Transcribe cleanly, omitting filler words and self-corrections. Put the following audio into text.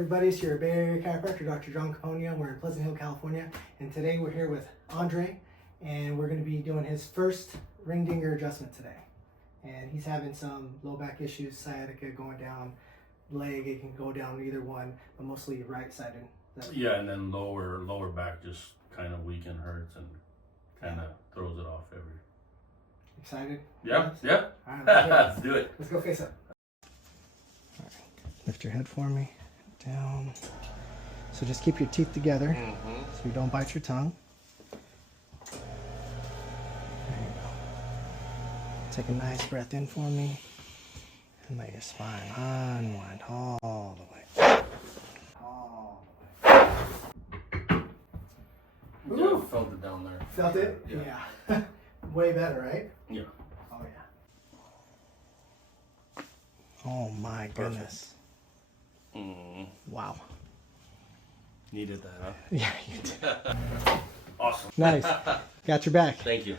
Everybody, it's your Bay Area chiropractor, Dr. Caponio. We're in Pleasant Hill, California, and today we're here with Andre, and we're going to be doing his first ring dinger adjustment today. And he's having some low back issues, sciatica going down, leg, it can go down either one, but mostly right-sided. Yeah, and then lower back just kind of weak and hurts and kind of throws it off every. Excited? Yeah, yeah. All right, Let's do it. Let's go face up. All right. Lift your head for me. Down. So just keep your teeth together so you don't bite your tongue. There you go. Take a nice breath in for me and let your spine unwind all the way. All the way. Yeah, I felt it down there. Felt it? Yeah. Way better, right? Yeah. Oh yeah. Oh my goodness. Wow. Needed that, huh? Yeah, you did. Awesome. Nice. Got your back. Thank you.